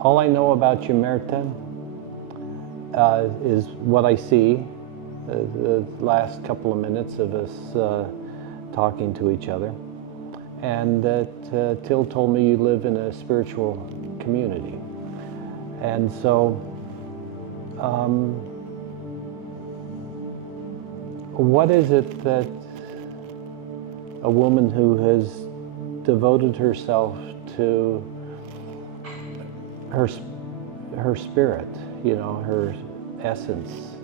all I know about you, Merten, is what I see, the last couple of minutes of us talking to each other. And that Till told me you live in a spiritual community. And so, what is it that a woman who has devoted herself to her spirit, you know, her essence,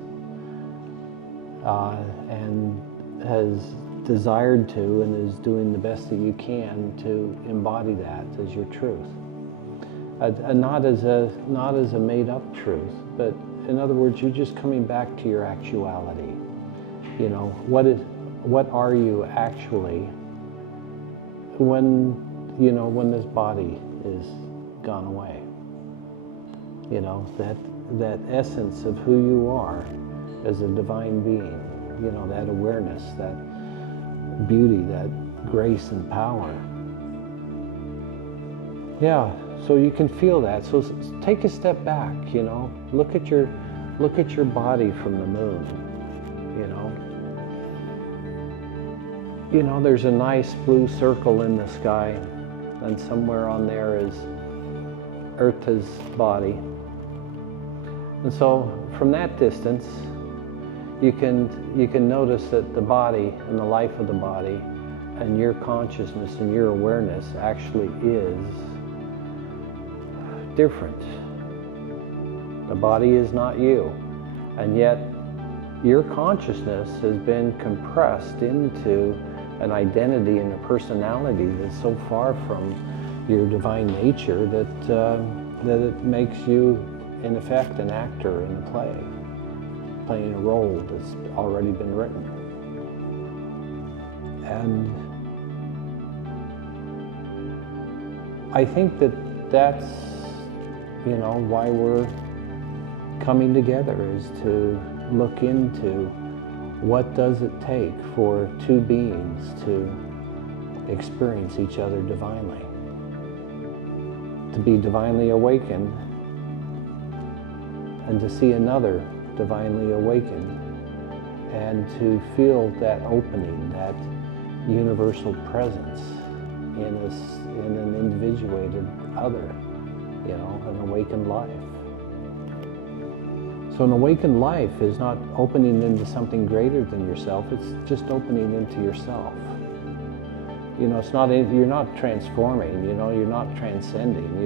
and has desired to and is doing the best that you can to embody that as your truth, not as a made-up truth, but in other words, you're just coming back to your actuality. You know, what are you actually when this body is gone away? You know, that essence of who you are as a divine being, you know, that awareness, that beauty, that grace and power. Yeah, so you can feel that. So take a step back, you know, look at your body from the moon, you know. You know, there's a nice blue circle in the sky, and somewhere on there is Earth's body. And so from that distance, you can notice that the body and the life of the body and your consciousness and your awareness actually is different. The body is not you, and yet your consciousness has been compressed into an identity and a personality that's so far from your divine nature that it makes you, in effect, an actor in a play, playing a role that's already been written. And I think that's, you know, why we're coming together, is to look into what does it take for two beings to experience each other divinely, to be divinely awakened, and to see another divinely awakened, and to feel that opening, that universal presence in an individuated other, you know, an awakened life. So an awakened life is not opening into something greater than yourself, it's just opening into yourself. You know, you're not transforming, you know, you're not transcending,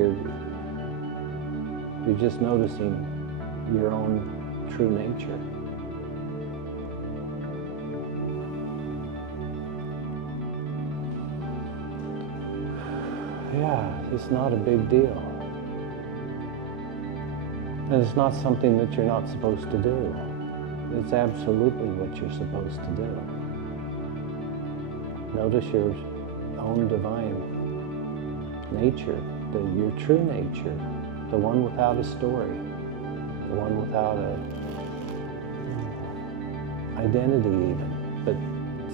you're just noticing your own true nature. Yeah, it's not a big deal. And it's not something that you're not supposed to do. It's absolutely what you're supposed to do. Notice your own divine nature, your true nature, the one without a story, the one without a identity even, but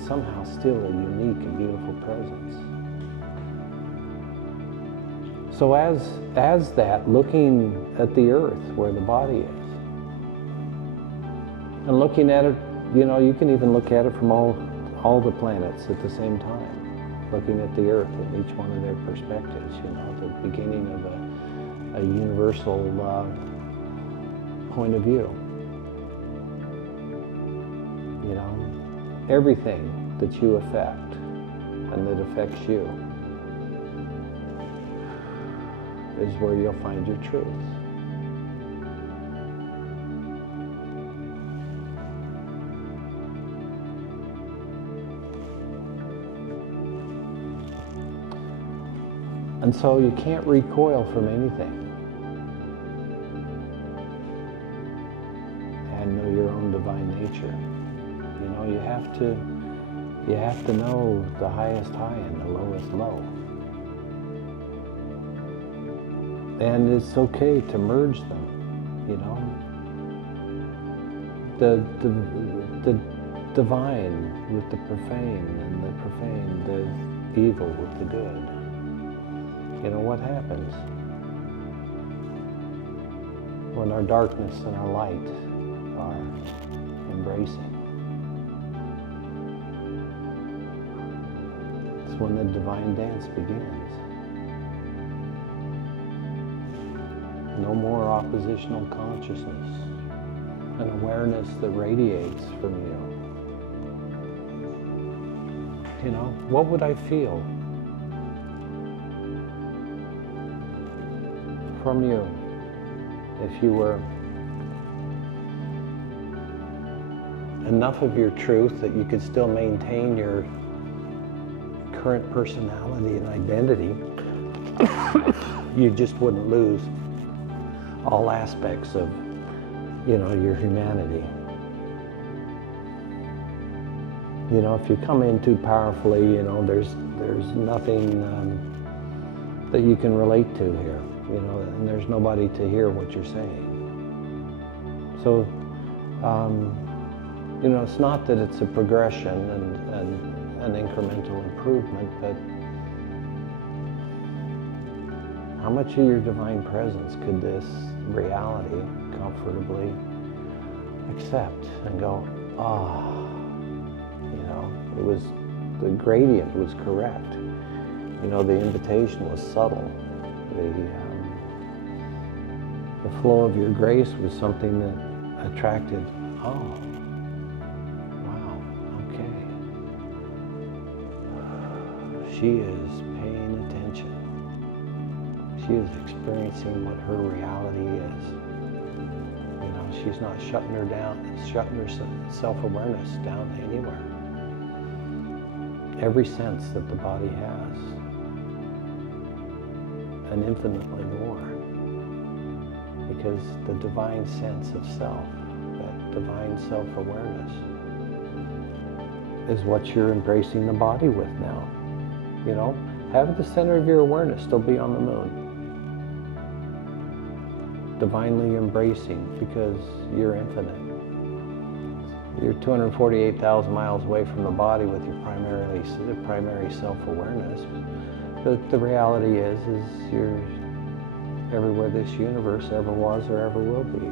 somehow still a unique and beautiful presence. So as that, looking at the earth where the body is, and looking at it, you know, you can even look at it from all the planets at the same time, looking at the earth in each one of their perspectives, you know, the beginning of a universal point of view. You know, everything that you affect and that affects you is where you'll find your truth. And so you can't recoil from anything. And know your own divine nature. You know, you have to know the highest high and the lowest low. And it's okay to merge them, you know. The divine with the profane, and the profane, the evil with the good. You know what happens? when our darkness and our light are embracing. It's when the divine dance begins. No more oppositional consciousness, an awareness that radiates from you. You know, what would I feel from you if you were enough of your truth that you could still maintain your current personality and identity? You just wouldn't lose all aspects of, you know, your humanity. You know, if you come in too powerfully, you know, there's nothing that you can relate to here, you know, and there's nobody to hear what you're saying. So, you know, it's not that it's a progression and an incremental improvement, but how much of your divine presence could this reality comfortably accept and go, ah, you know, it was, the gradient was correct. You know, the invitation was subtle. The flow of your grace was something that attracted, oh, wow, okay. She is paying attention. She is experiencing what her reality is. You know, she's not shutting her self-awareness down anywhere. Every sense that the body has, and infinitely more. Because the divine sense of self, that divine self-awareness, is what you're embracing the body with now. You know, have the center of your awareness still be on the moon. Divinely embracing, because you're infinite. You're 248,000 miles away from the body with your primary self-awareness. But the reality is you're everywhere this universe ever was or ever will be.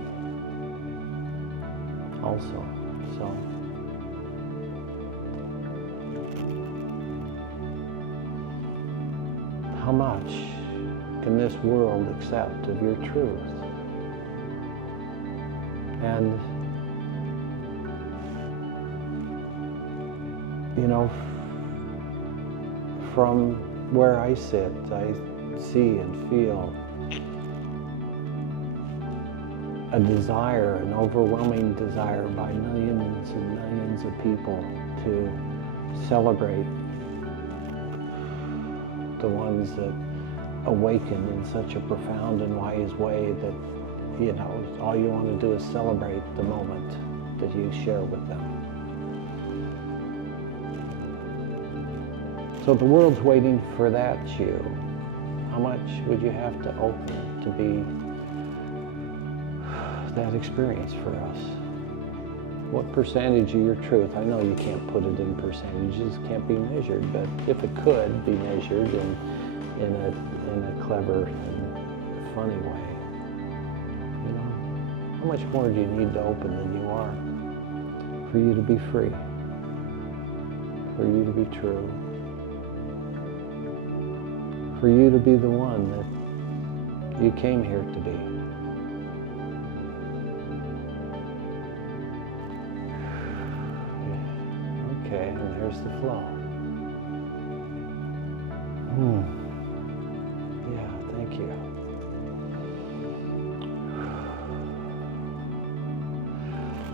Also, so. How much can this world accept of your truth? And, you know, from where I sit, I see and feel a desire, an overwhelming desire by millions and millions of people to celebrate the ones that awaken in such a profound and wise way that, you know, all you want to do is celebrate the moment that you share with them. So the world's waiting for that you. How much would you have to open to be that experience for us? What percentage of your truth? I know you can't put it in percentages, can't be measured, but if it could be measured in a clever and funny way, you know, how much more do you need to open than you are for you to be free, for you to be true, for you to be the one that you came here to be? Okay, and there's the flow. Yeah, thank you.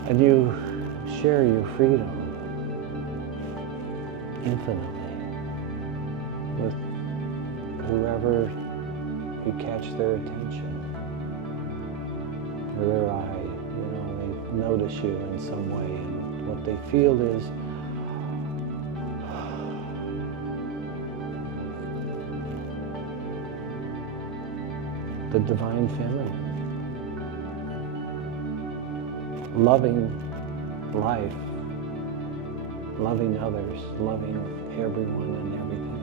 And you share your freedom infinitely with whoever you catch their attention or their eye. You know, they notice you in some way, and what they feel is the divine feminine, loving life, loving others, loving everyone and everything,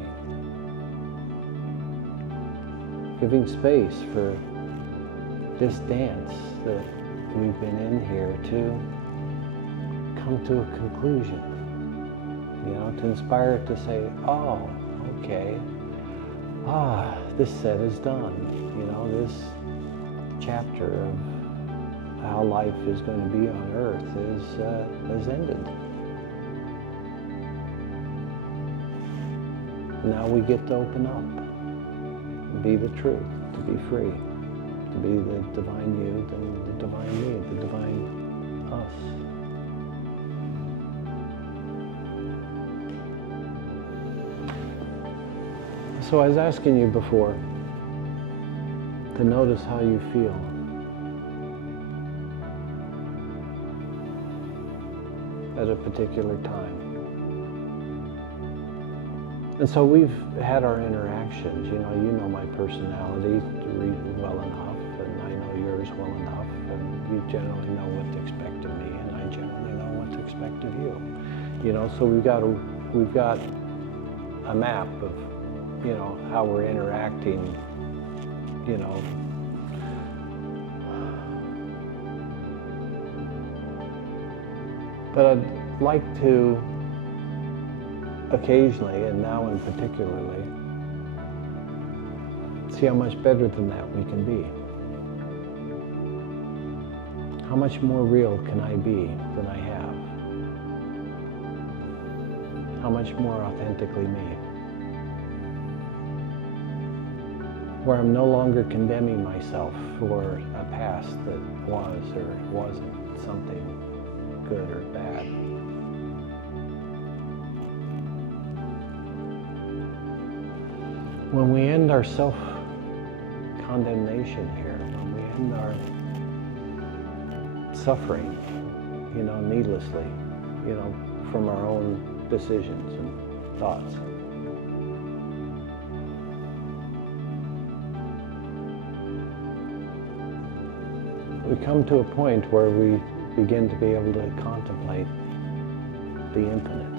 giving space for this dance that we've been in here to come to a conclusion, to inspire it to say, oh, okay, this set is done, this chapter of how life is going to be on earth has ended. Now we get to open up, be the truth, to be free, to be the divine you, the divine me, the divine us. So I was asking you before to notice how you feel. At a particular time. And so we've had our interactions, you know my personality well enough, and I know yours well enough, and you generally know what to expect of me, and I generally know what to expect of you. So we've got a map of, how we're interacting, But I'd like to occasionally, and now in particularly, see how much better than that we can be. How much more real can I be than I have? How much more authentically me? Where I'm no longer condemning myself for a past that was or wasn't something good or bad. When we end our self-condemnation here, when we end our suffering, needlessly, from our own decisions and thoughts, we come to a point where we begin to be able to contemplate the infinite.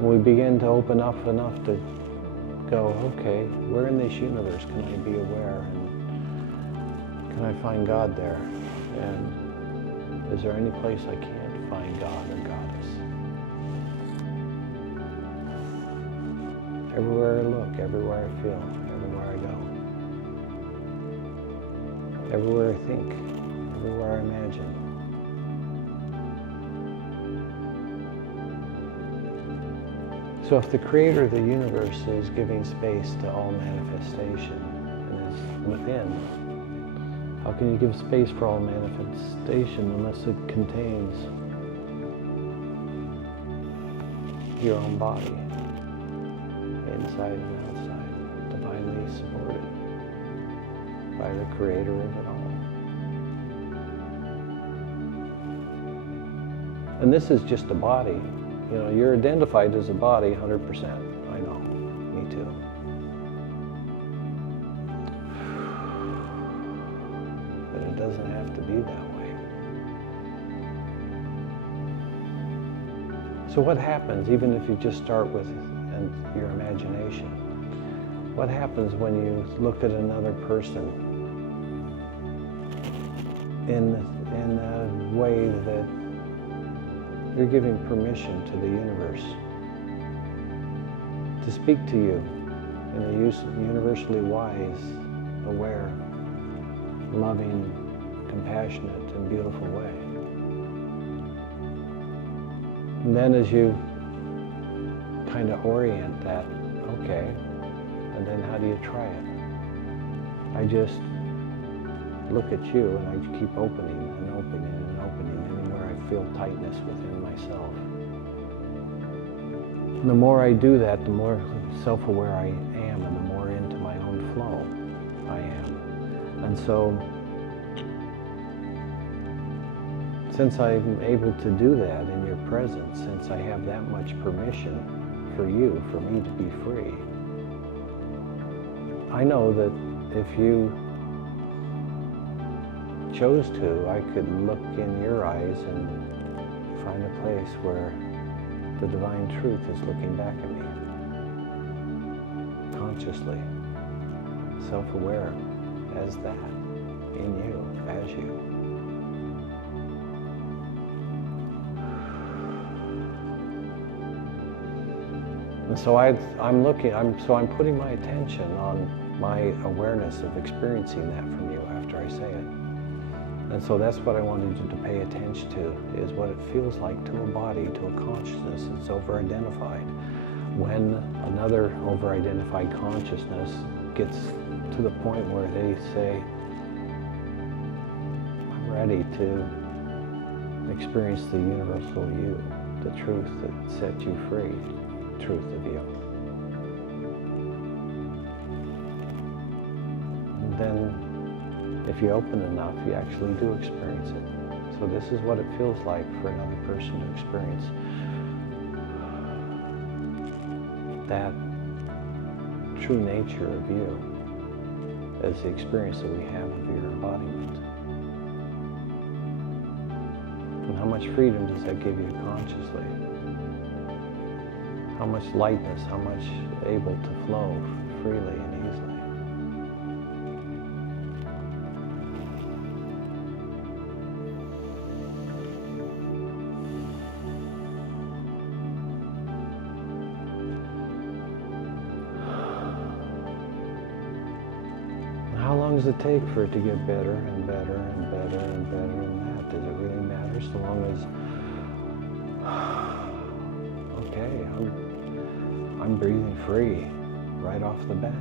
We begin to open up enough to go, okay, where in this universe can I be aware, and can I find God there? And is there any place I can't find God or Goddess? Everywhere I look, everywhere I feel, everywhere I go. Everywhere I think, everywhere I imagine. So if the creator of the universe is giving space to all manifestation and is within, how can you give space for all manifestation unless it contains your own body, inside and outside, divinely supported by the creator of it all. And this is just a body. You're identified as a body 100%. I know, me too. But it doesn't have to be that way. So what happens, even if you just start with your imagination, what happens when you look at another person in a way that you're giving permission to the universe to speak to you in a universally wise, aware, loving, compassionate, and beautiful way? And then as you kind of orient that, okay, and then how do you try it? I just look at you and I keep opening and opening and opening anywhere I feel tightness within myself. And the more I do that, the more self-aware I am and the more into my own flow I am. And so, since I'm able to do that in your presence, since I have that much permission for you, for me to be free, I know that if you chose to, I could look in your eyes and find a place where the divine truth is looking back at me, consciously, self-aware as that, in you, as you. And so I'm putting my attention on my awareness of experiencing that from you after I say it. And so that's what I wanted you to pay attention to, is what it feels like to a body, to a consciousness that's over-identified. When another over-identified consciousness gets to the point where they say, I'm ready to experience the universal you, the truth that sets you free, the truth of you. And then, if you open enough, you actually do experience it. So this is what it feels like for another person to experience that true nature of you as the experience that we have of your embodiment. And how much freedom does that give you consciously? How much lightness, how much able to flow freely and easily? How long does it take for it to get better and better and better and better and that? Does it really matter so long as, okay, I'm breathing free right off the bat.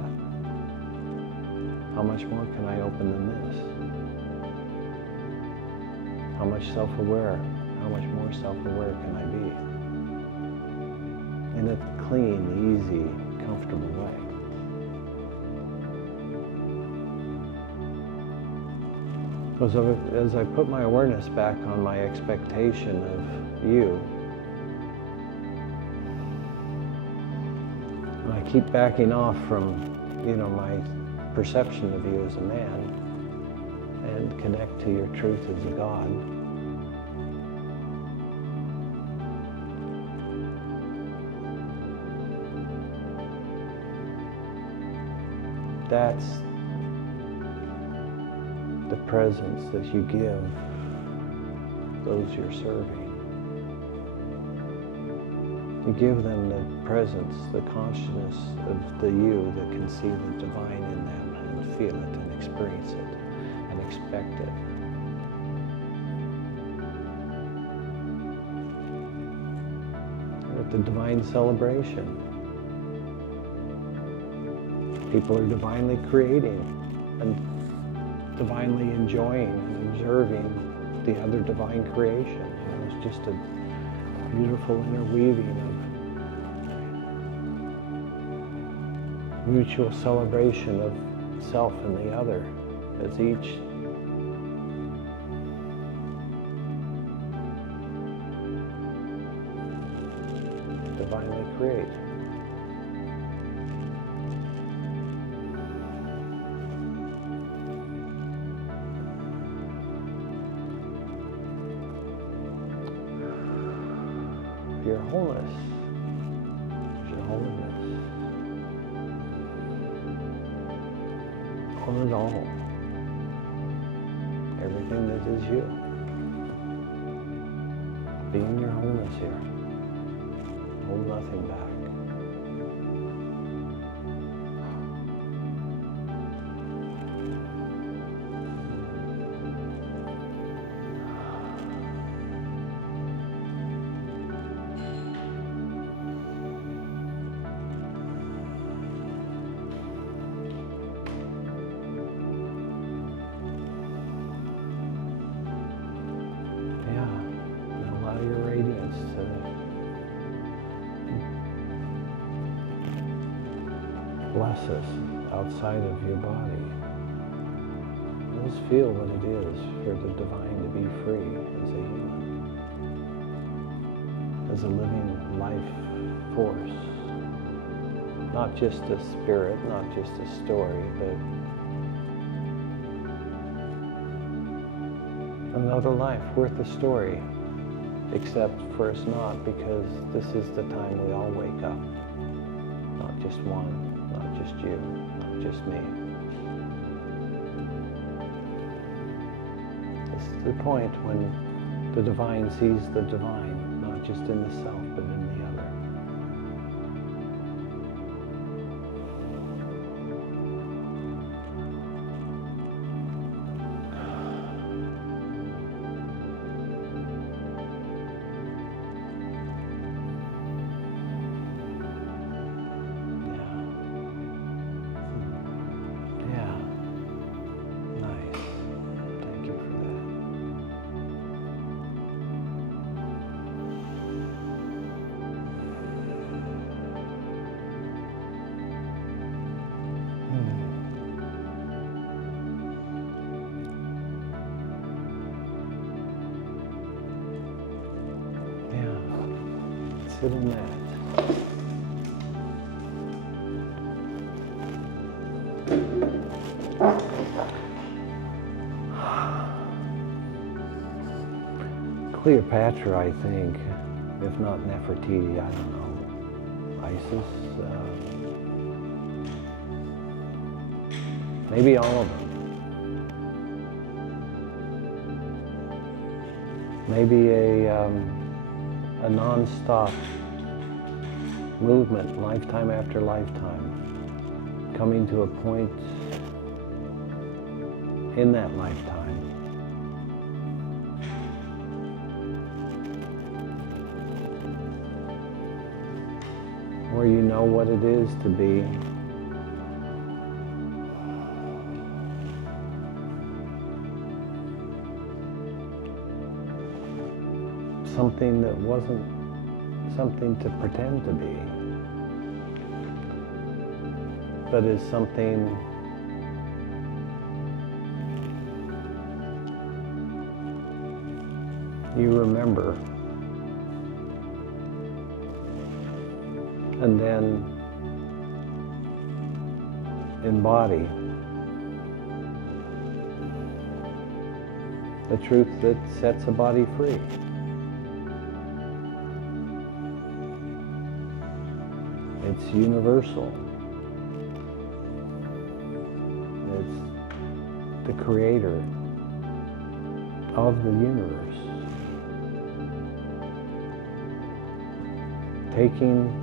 How much more can I open than this? How much self-aware, how much more self-aware can I be? In a clean, easy, comfortable way. So as I put my awareness back on my expectation of you, and I keep backing off from, my perception of you as a man, and connect to your truth as a God. That's the presence that you give those you're serving. You give them the presence, the consciousness of the you that can see the divine in them and feel it and experience it and expect it. At the divine celebration, people are divinely creating and divinely enjoying and observing the other divine creation. It's just a beautiful interweaving of mutual celebration of self and the other as each divinely create. Your wholeness, your holiness, all in all, everything that is you. Be in your wholeness here. Hold nothing back. Bless us outside of your body. Just feel what it is for the divine to be free as a human, as a living life force. Not just a spirit, not just a story, but another life worth a story, except for us not, because this is the time we all wake up. Not just one. Not just you, not just me. This is the point when the divine sees the divine, not just in the self, but in the other. Yeah. Nice. Thank you for that. Yeah. Sit in that. Cleopatra, I think, if not Nefertiti, I don't know. Isis, maybe all of them. Maybe a non-stop movement, lifetime after lifetime, coming to a point in that lifetime where you know what it is to be something that wasn't something to pretend to be, but is something you remember and then embody the truth that sets a body free. It's universal. It's the creator of the universe, taking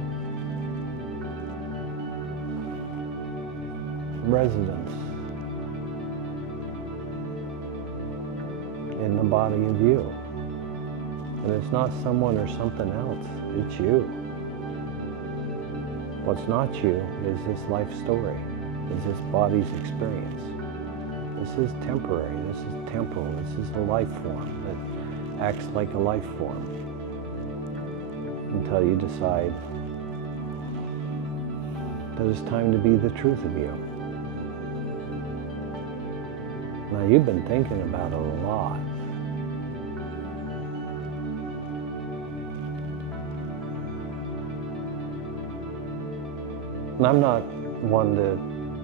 residence in the body of you. And it's not someone or something else, it's you. What's not you is this life story, is this body's experience. This is temporary, this is temporal, this is a life form that acts like a life form until you decide that it's time to be the truth of you. Now, you've been thinking about it a lot. And I'm not one to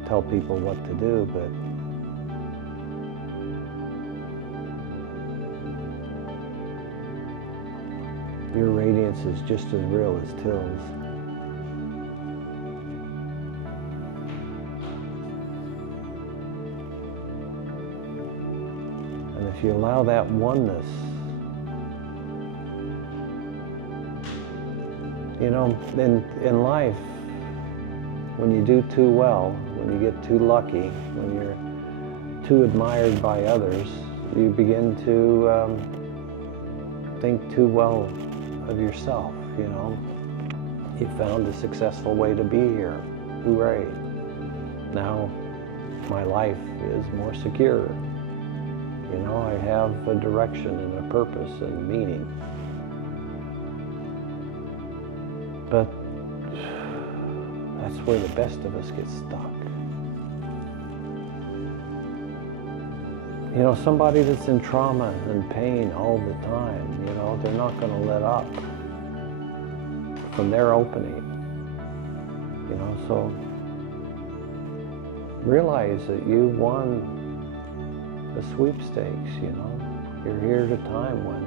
tell people what to do, but your radiance is just as real as Till's. And if you allow that oneness, you know, in life, when you do too well, when you get too lucky, when you're too admired by others, you begin to think too well of yourself, you know. You found a successful way to be here. Hooray. Now my life is more secure. You know, I have a direction and a purpose and meaning. But that's where the best of us get stuck. You know, somebody that's in trauma and pain all the time, you know, they're not going to let up from their opening. You know, so realize that you won the sweepstakes, you know. You're here at a time when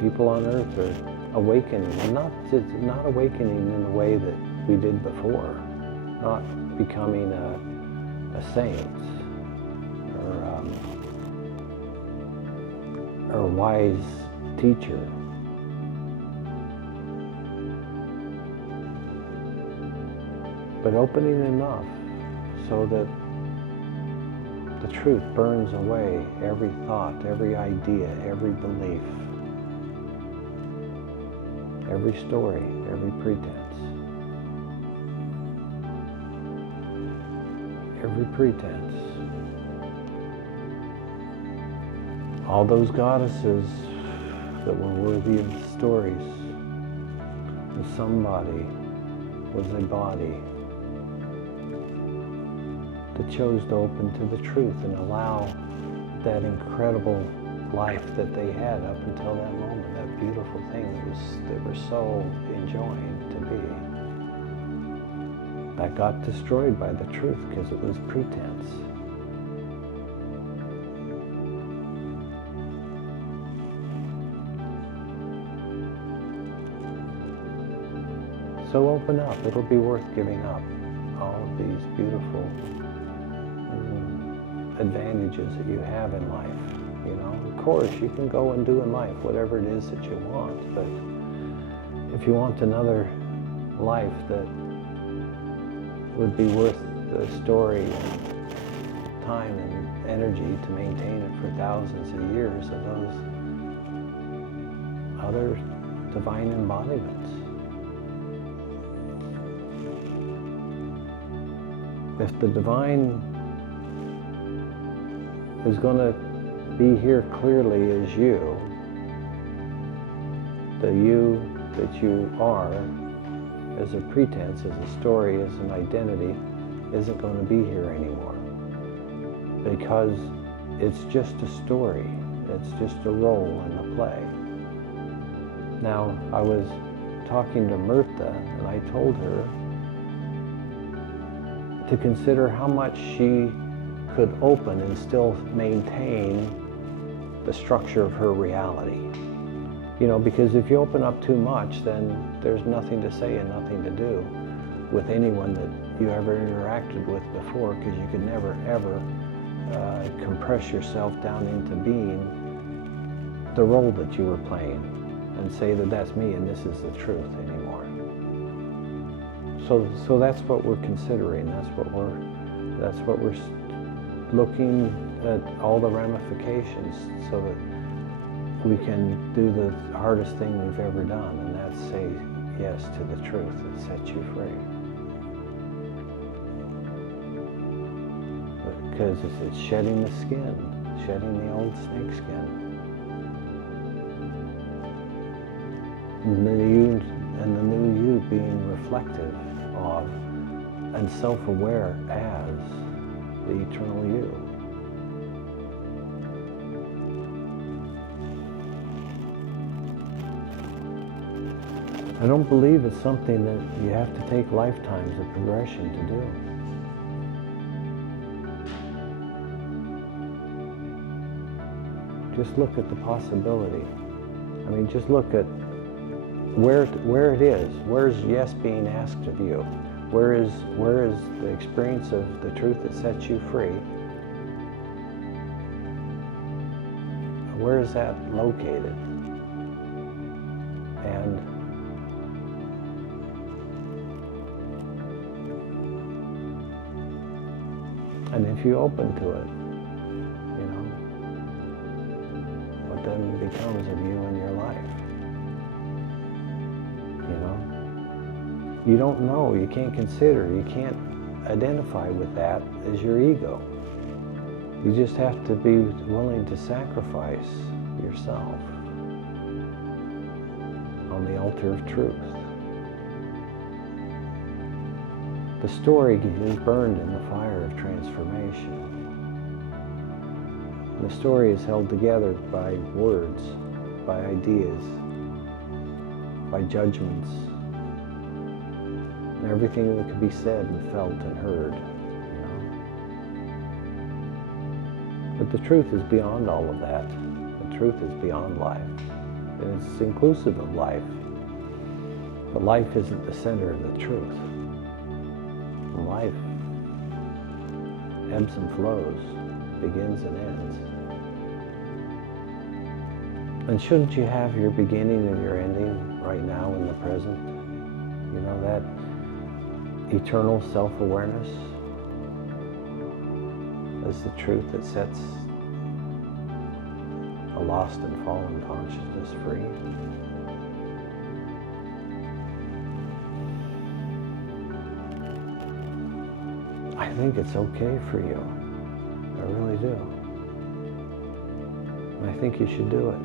people on earth are awakening, and not awakening in the way that we did before, not becoming a a saint or a wise teacher. But opening enough so that the truth burns away every thought, every idea, every belief, every story, every pretense. Every pretense. All those goddesses that were worthy of the stories, and somebody was a body that chose to open to the truth and allow that incredible life that they had up until that moment, that beautiful thing that they were so enjoying to be. That got destroyed by the truth because it was pretense. So open up. It'll be worth giving up all of these beautiful advantages that you have in life. You know, of course, you can go and do in life whatever it is that you want, but if you want another life that would be worth the story and time and energy to maintain it for thousands of years of those other divine embodiments. If the divine is going to be here clearly as you, the you that you are, as a pretense, as a story, as an identity, isn't going to be here anymore. Because it's just a story. It's just a role in the play. Now, I was talking to Myrtha, and I told her to consider how much she could open and still maintain the structure of her reality. You know, because if you open up too much, then there's nothing to say and nothing to do with anyone that you ever interacted with before, because you could never, ever compress yourself down into being the role that you were playing and say that that's me and this is the truth anymore. So that's what we're considering. That's what we're looking at, all the ramifications, so that we can do the hardest thing we've ever done, and that's say yes to the truth that sets you free. Because it's shedding the skin, shedding the old snake skin. And the new you being reflective of and self-aware as the eternal you. I don't believe it's something that you have to take lifetimes of progression to do. Just look at the possibility. I mean, just look at where it is. Where's yes being asked of you? Where is the experience of the truth that sets you free? Where is that located? And if you open to it, you know, what then becomes of you in your life? You know? You don't know, you can't consider, you can't identify with that as your ego. You just have to be willing to sacrifice yourself on the altar of truth. The story is burned in the fire of transformation. The story is held together by words, by ideas, by judgments, and everything that could be said and felt and heard, you know. But the truth is beyond all of that. The truth is beyond life. And it's inclusive of life. But life isn't the center of the truth. Life ebbs and flows, begins and ends. And shouldn't you have your beginning and your ending right now in the present? You know, that eternal self-awareness is the truth that sets a lost and fallen consciousness free. I think it's okay for you. I really do. And I think you should do it.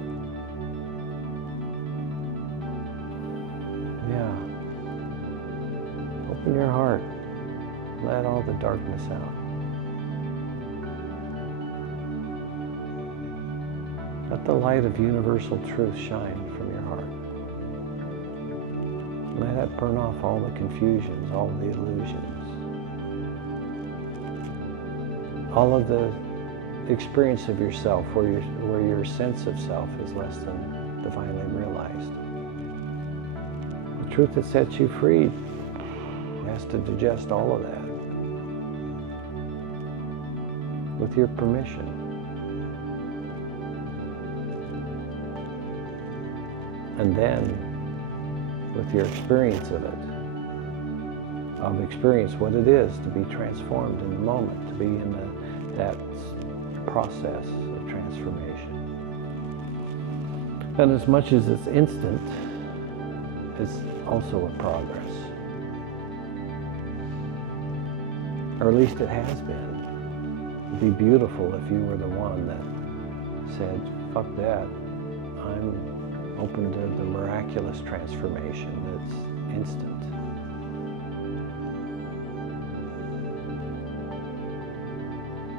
Yeah. Open your heart. Let all the darkness out. Let the light of universal truth shine from your heart. Let it burn off all the confusions, all the illusions. All of the experience of yourself where your sense of self is less than divinely realized. The truth that sets you free has to digest all of that with your permission. And then, with your experience of it, experience what it is to be transformed in the moment, to be in that process of transformation. And as much as it's instant, it's also a progress. Or at least it has been. It'd be beautiful if you were the one that said, fuck that, I'm open to the miraculous transformation that's instant.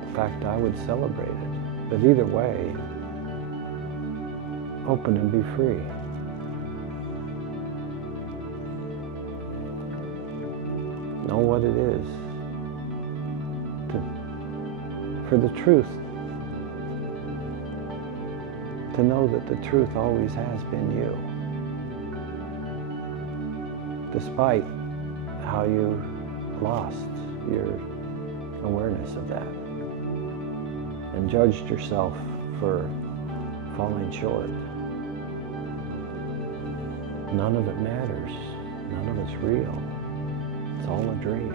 In fact, I would celebrate it. But either way, open and be free. Know what it is for the truth. To know that the truth always has been you. Despite how you lost your awareness of that and judged yourself for falling short. None of it matters. None of it's real. It's all a dream.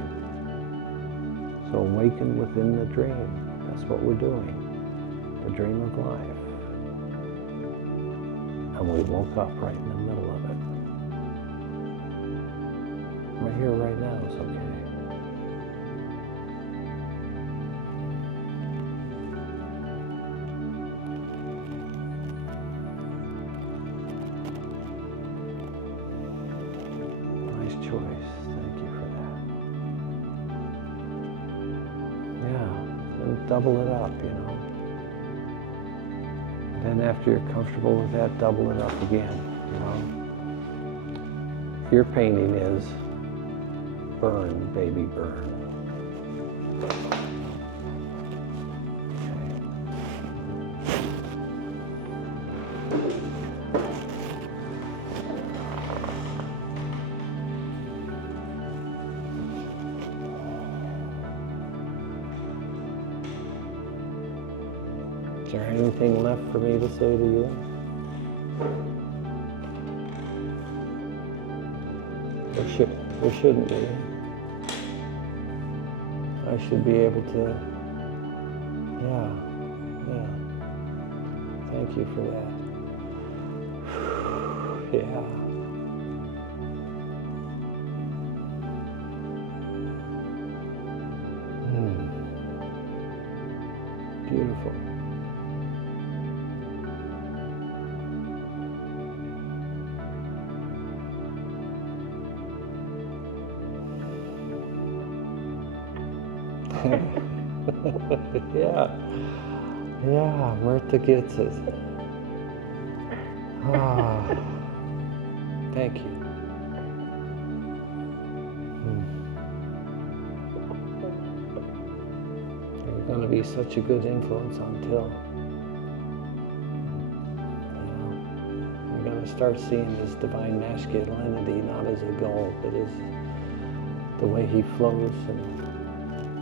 So awaken within the dream. That's what we're doing. The dream of life. And we woke up right in the middle of it. Right here, right now is okay. Nice choice. Thank you for that. Yeah, and double it up, you know. Then after you're comfortable with that, double it up again, you know. Your painting is burn, baby, burn. Is there anything left for me to say to you? There shouldn't be. I should be able to, yeah. Thank you for that. Yeah. Beautiful. Yeah, Myrtha gets it. Thank you. You're going to be such a good influence until, you're going to start seeing this divine masculinity not as a goal, but as the way he flows and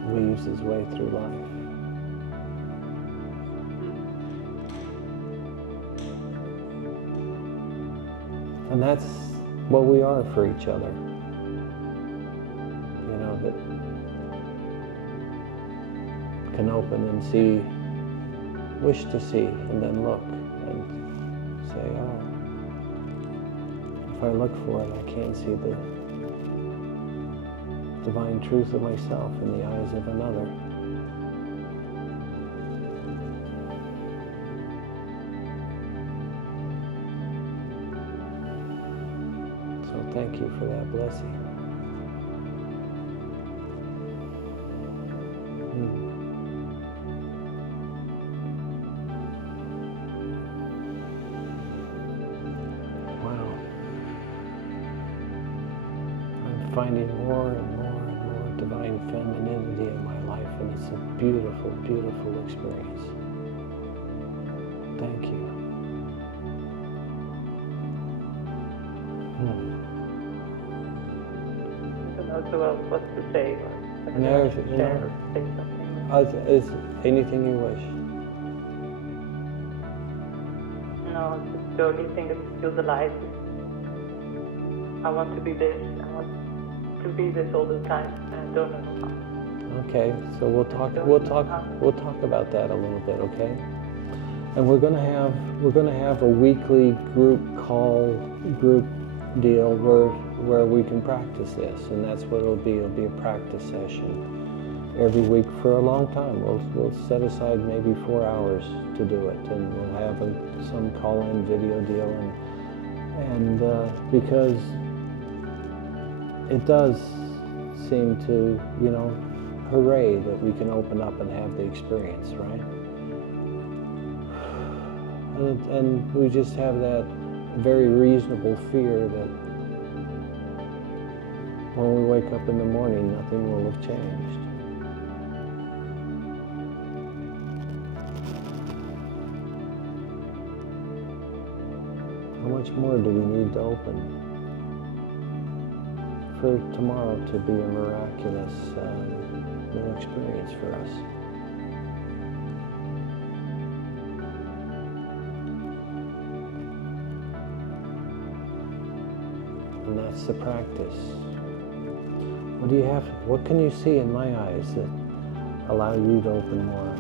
weaves his way through life. And that's what we are for each other. You know, that can open and see, wish to see, and then look and say, oh, if I look for it, I can't see the divine truth of myself in the eyes of another. So thank you for that blessing. Wow. I'm finding more and more divine femininity in my life, and it's a beautiful, beautiful experience. Thank you. I don't know so well what to say. No, share or say something. It's anything you wish. No, it's the only thing that feels alive. I want to be this. I want to be this all the time. I don't know how. Okay, so we'll talk about that a little bit, okay? And we're going to have a weekly group deal where we can practice this, and that's what it'll be. It'll be a practice session every week for a long time. We'll set aside maybe 4 hours to do it, and we'll have some call-in video deal, and because it does seem to, you know, hooray that we can open up and have the experience, right? And we just have that very reasonable fear that when we wake up in the morning, nothing will have changed. How much more do we need to open for tomorrow to be a miraculous new experience for us? And that's the practice. What can you see in my eyes that allow you to open more?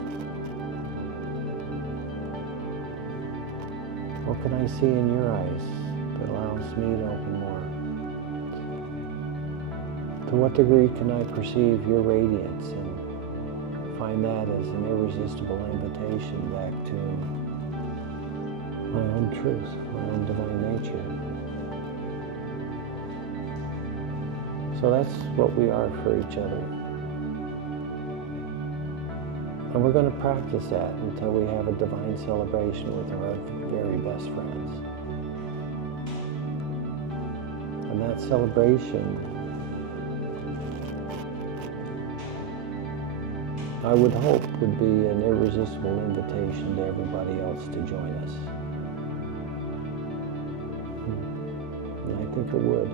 What can I see in your eyes that allows me to open more? To what degree can I perceive your radiance and find that as an irresistible invitation back to my own truth, my own divine nature? So that's what we are for each other. And we're going to practice that until we have a divine celebration with our very best friends. And that celebration, I would hope, would be an irresistible invitation to everybody else to join us. And I think it would.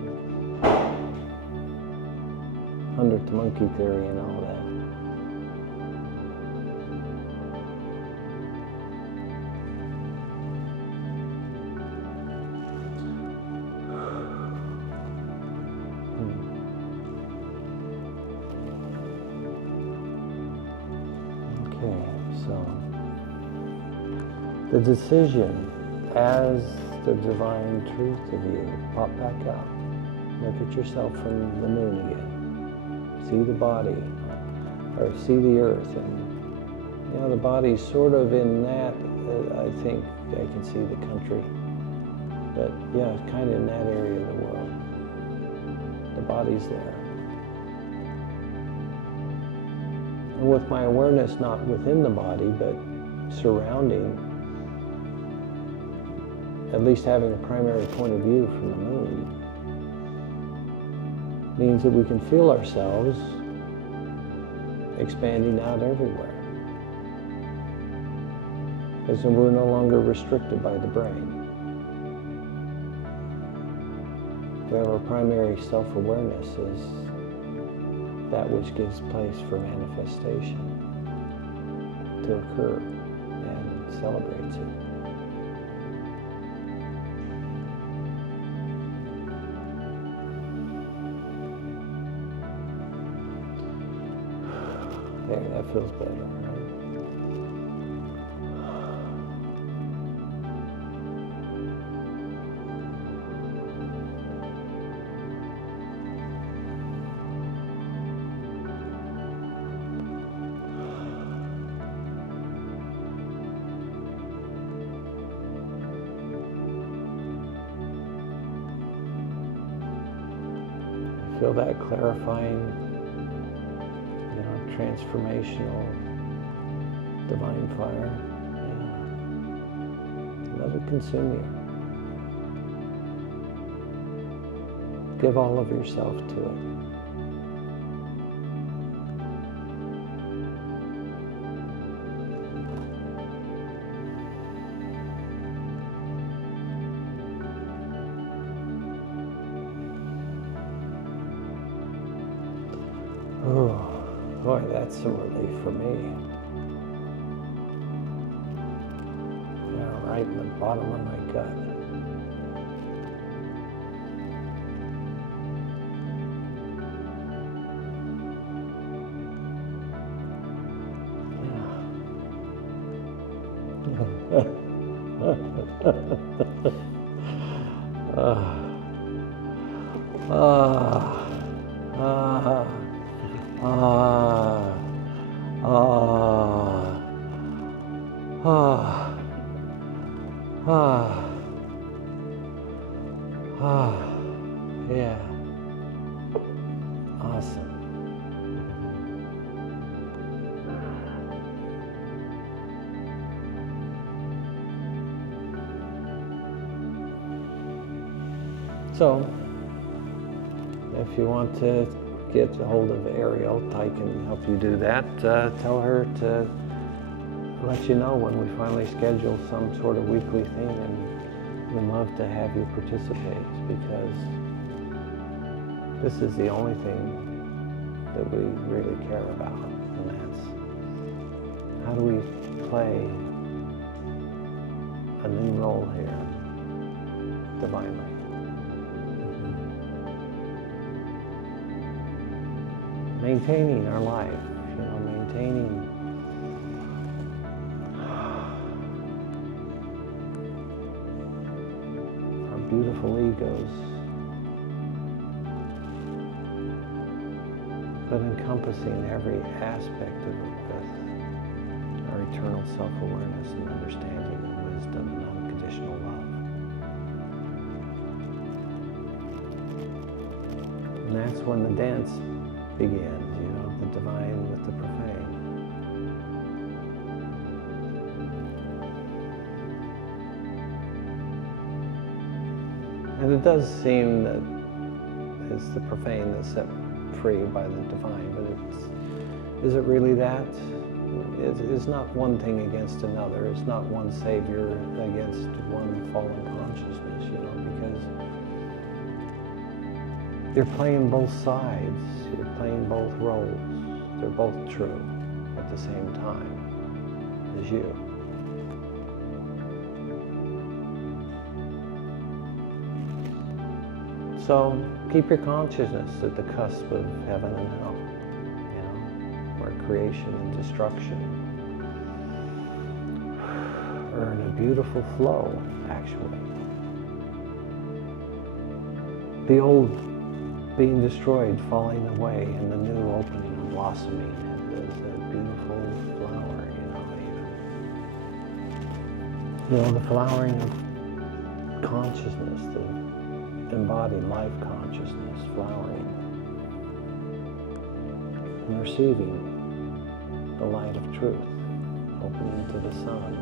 100th monkey theory and all that. Okay, so the decision as the divine truth of you, pop back up. Look at yourself from the moon again. See the body, or see the earth, and you know, the body's sort of in that, I think I can see the country, but yeah, kind of in that area of the world. The body's there. And with my awareness not within the body, but surrounding, at least having a primary point of view from the moon, means that we can feel ourselves expanding out everywhere. Because we're no longer restricted by the brain. We have our primary self-awareness is that which gives place for manifestation to occur and celebrates it. There, that feels better, right? Feel that clarifying, transformational divine fire. Yeah. Let it consume you. Give all of yourself to it. Oh, boy, that's some relief for me. Yeah, right in the bottom of my gut. Yeah. Awesome. So, if you want to get a hold of Ariel, I can help you do that. Tell her to let you know when we finally schedule some sort of weekly thing, and we'd love to have you participate, because this is the only thing that we really care about, and that's how do we play a new role here divinely. Maintaining our life, maintaining our beautiful egos, but encompassing every aspect of it with our eternal self-awareness and understanding and wisdom and unconditional love. And that's when the dance begins, the divine with the profane. And it does seem that it's the profane that's set free by the divine, but is it really that? It's not one thing against another. It's not one savior against one fallen consciousness, because you're playing both sides. You're playing both roles. They're both true at the same time as you. So keep your consciousness at the cusp of heaven and hell, where creation and destruction are in a beautiful flow, actually. The old being destroyed, falling away, and the new opening and blossoming as a beautiful flower, the flowering of consciousness, the embodied life consciousness, flowering and receiving the light of truth, opening to the sun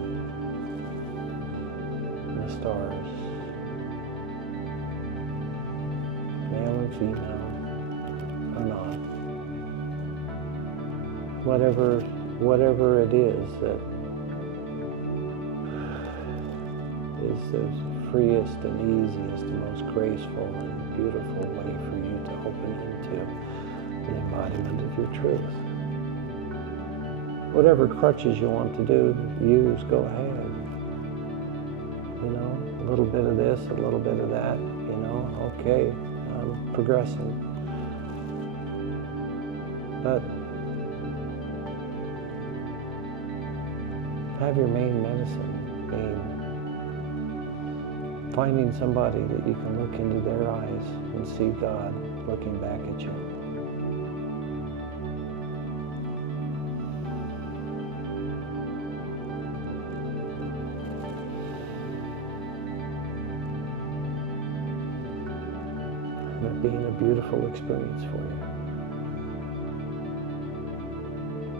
and the stars. Male or female, or not. Whatever it is that is the freest and easiest and most graceful and beautiful way for you to open into the embodiment of your truth. Whatever crutches you want to use, go ahead. You know, a little bit of this, a little bit of that, you know, okay, I'm progressing. But have your main medicine being finding somebody that you can look into their eyes and see God looking back at you. And it being a beautiful experience for you.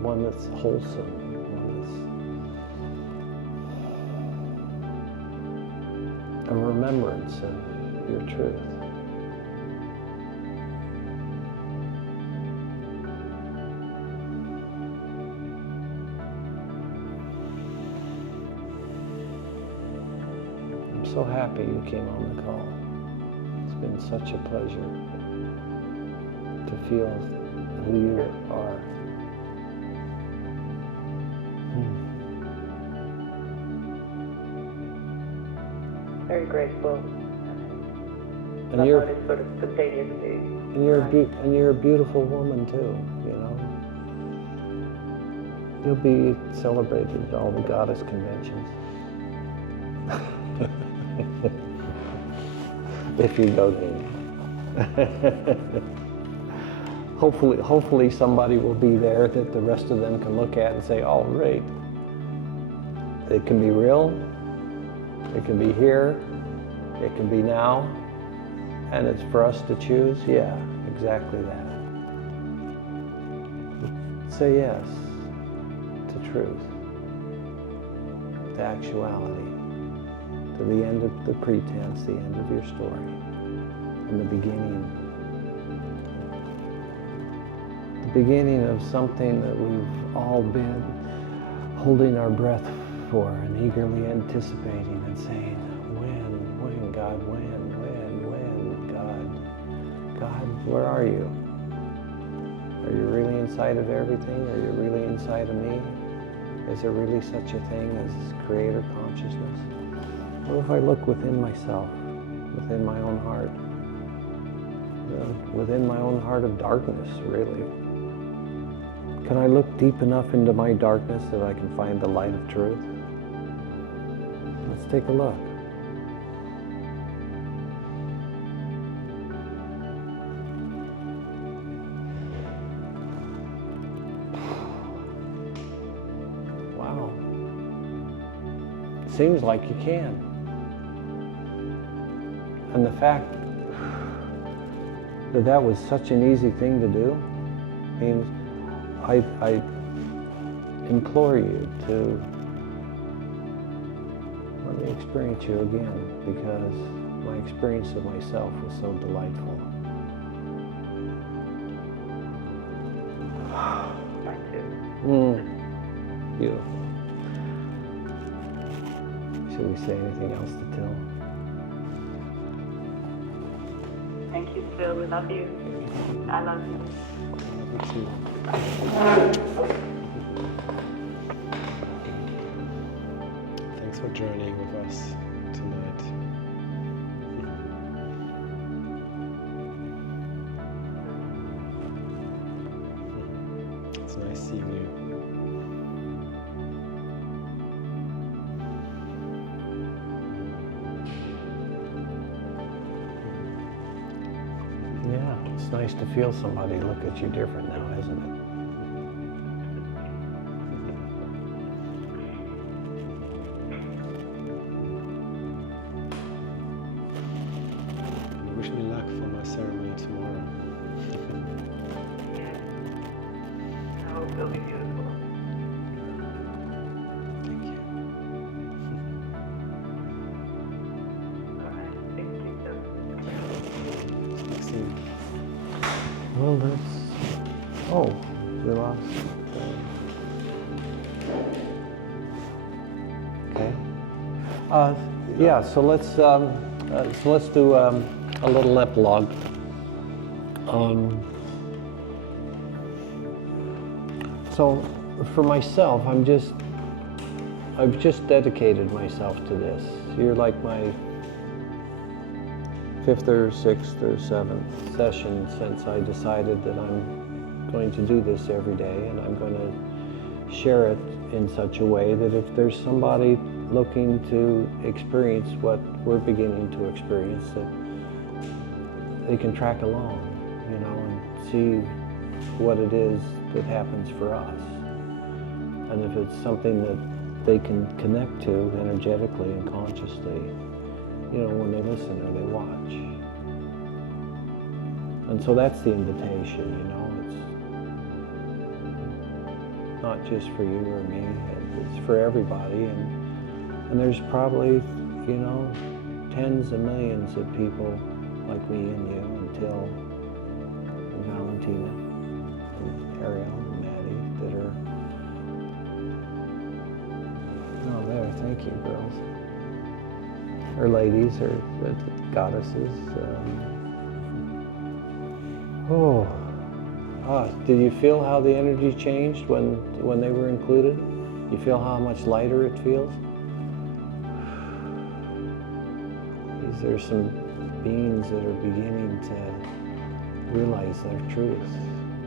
One that's wholesome. A remembrance of your truth. I'm so happy you came on the call. It's been such a pleasure to feel who you are. Very grateful. And you're sort of spontaneously. And you're a beautiful woman too, you know. You'll be celebrated at all the goddess conventions. If you go there. Hopefully somebody will be there that the rest of them can look at and say, oh, great. It can be real. It can be here, it can be now, and it's for us to choose. Yeah, exactly that. Say yes to truth, to actuality, to the end of the pretense, the end of your story, and the beginning of something that we've all been holding our breath for and eagerly anticipating and saying, when, God, when, God, where are you? Are you really inside of everything? Are you really inside of me? Is there really such a thing as creator consciousness? What if I look within myself, within my own heart, within my own heart of darkness, really? Can I look deep enough into my darkness that I can find the light of truth? Let's take a look. Wow. Seems like you can. And the fact that that was such an easy thing to do means I implore you to let me experience you again, because my experience of myself was so delightful. Beautiful. Should we say anything else to Till? Thank you, Phil. We love you. I love you. Thanks for journeying with us tonight. It's nice seeing you. Yeah, it's nice to feel somebody look at you different now, isn't it? Wish me luck for my ceremony tomorrow. I hope it'll be beautiful. Thank you. All right. Thank you, Phil. Speak soon. Well, that's... Oh, we lost... Okay. Yeah, so let's do a little epilogue. So for myself, I've just dedicated myself to this. You're like my 5th or 6th or 7th session since I decided that I'm going to do this every day, and I'm going to share it in such a way that if there's somebody looking to experience what we're beginning to experience, that they can track along, you know, and see what it is that happens for us. And if it's something that they can connect to energetically and consciously, you know, when they listen or they watch. And so that's the invitation, you know. It's not just for you or me, it's for everybody. And there's probably, you know, tens of millions of people like me and you until Valentina and Ariel and Maddie that are, oh there, thank you girls. Or ladies, or goddesses. Did you feel how the energy changed when they were included? You feel how much lighter it feels? There's some beings that are beginning to realize their truth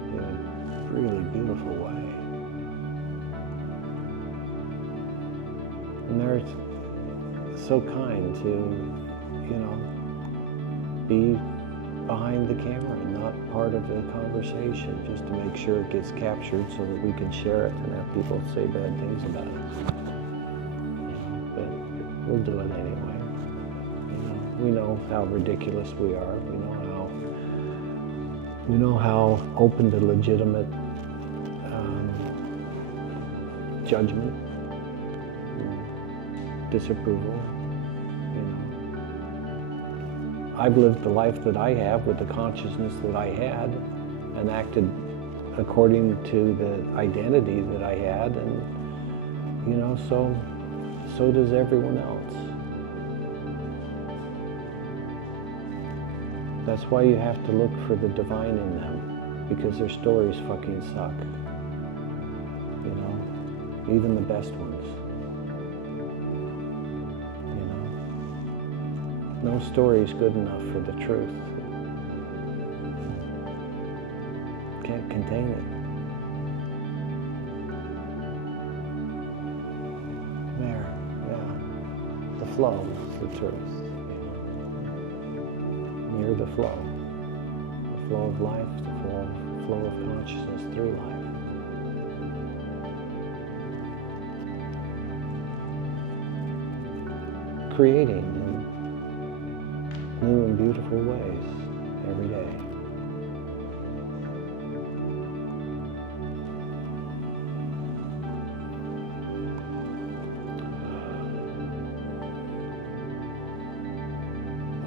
in a really beautiful way. And they're so kind to, you know, be behind the camera and not part of the conversation, just to make sure it gets captured so that we can share it and have people say bad things about it. But we'll do it anyway. You know, we know how ridiculous we are. We know how open to legitimate judgment, disapproval. I've lived the life that I have with the consciousness that I had and acted according to the identity that I had, and, you know, so does everyone else. That's why you have to look for the divine in them, because their stories fucking suck. You know, even the best ones. No story is good enough for the truth. Can't contain it. There, yeah. The flow is the truth. You're the flow. The flow of life, the flow of consciousness through life. Creating in new and beautiful ways every day.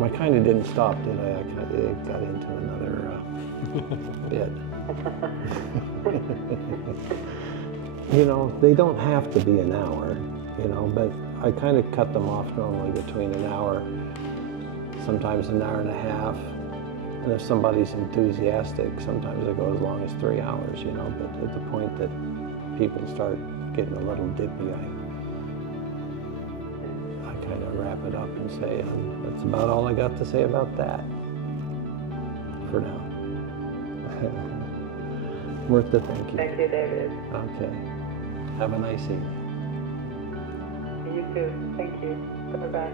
I kind of didn't stop, did I? I kind of got into another bit. You know, they don't have to be an hour, you know, but I kind of cut them off normally between an hour, sometimes an hour and a half. And if somebody's enthusiastic, sometimes it goes as long as 3 hours, you know, but at the point that people start getting a little dippy, I kind of wrap it up and say, that's about all I got to say about that for now. Worth the thank you. Thank you, David. Okay. Have a nice evening. You too. Thank you. Bye-bye.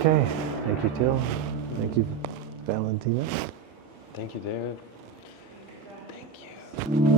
Okay. Thank you, Till. Thank you, Valentina. Thank you, David. Thank you.